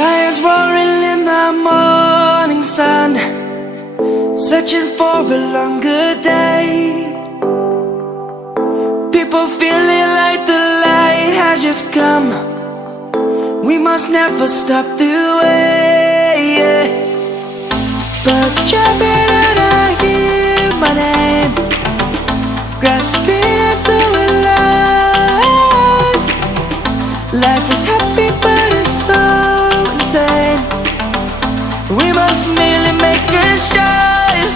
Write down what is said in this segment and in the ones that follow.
Lions roaring in the morning sun, searching for a longer day. People feeling like the light has just come. We must never stop the way. Birds jumping and I hear my name, grasping into a life. Life is happy but it's so insane. We must merely make a start.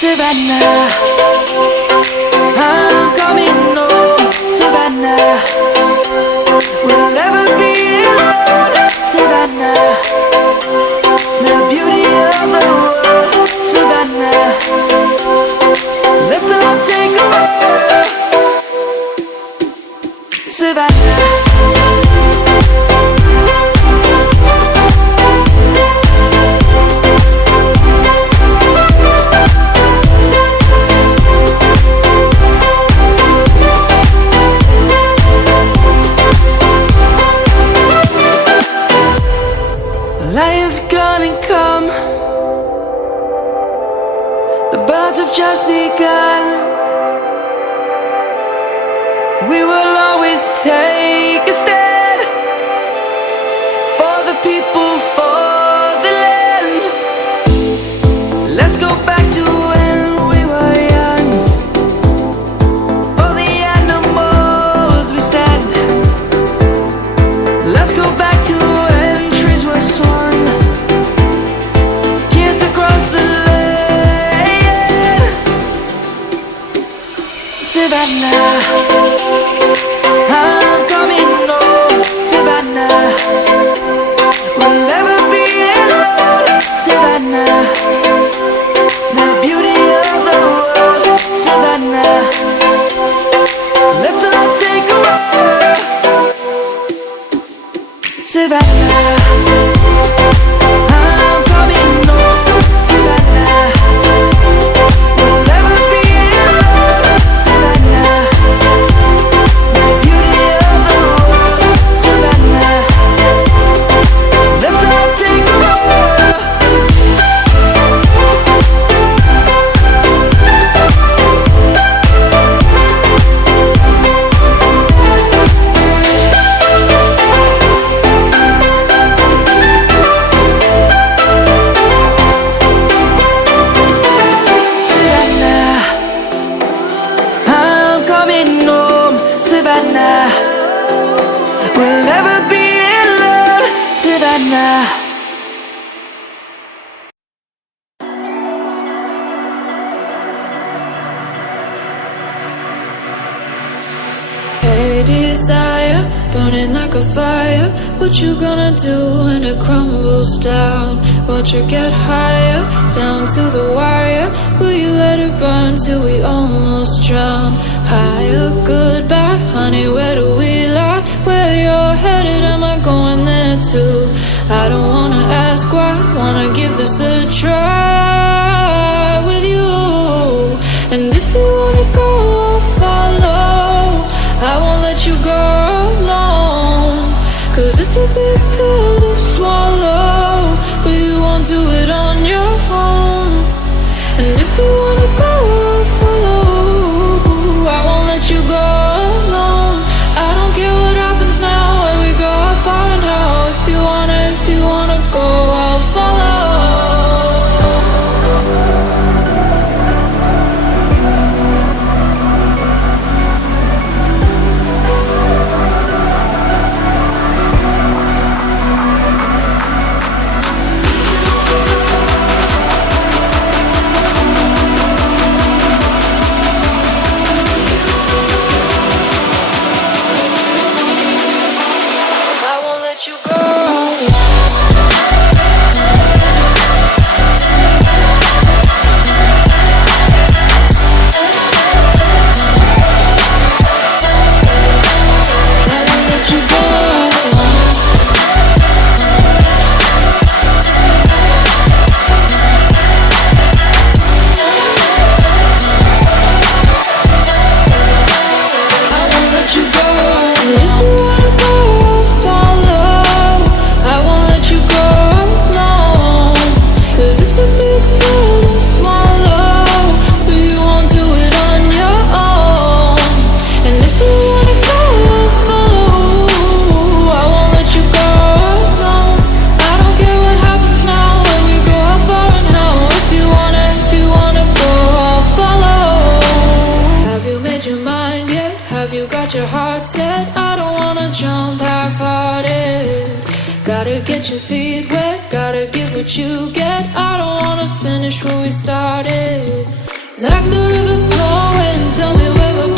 Savannah, I'm coming home. Savannah, we'll never be alone. Savannah, the beauty of the world. Savannah, let's all take a walk. Savannah. Lion's gonna come. The birds have just begun. We will always take a stand for the people, for the land. Let's go back to when we were young. For the animals we stand. Let's go back to when trees were swung, kids across the land. Savannah, I'm coming home. Savannah, we'll never be alone. Savannah, the beauty of the world. Savannah, let's all take a walk. Savannah, I'm coming home. Savannah, we'll never be alone. Savannah, the beauty of the world. Savannah, let's all take a walk. Savannah, I'm coming home. Savannah, we'll never be alone. Savannah. Hey desire, burning like a fire. What you gonna do when it crumbles down? Watch it get higher, down to the wire. Will you let it burn till we almost drown? Higher, goodbye, honey, where do we lie? Where you're headed, am I going there too? I don't wanna ask why, wanna give this a try with you. And if you wanna go, I'll follow. I won't let you go alone, 'cause it's a big pill to swallow, but you won't do it on your own. And if you wanna go, I'll follow. I won't let you go alone. I don't care what happens now, where we go, how far and how. If you wanna go, I'll follow. mind yet? Have you got your heart set? I don't wanna jump half-hearted. Gotta get your feet wet, gotta give what you get. I don't wanna finish where we started. Like the river flowing, tell me where we're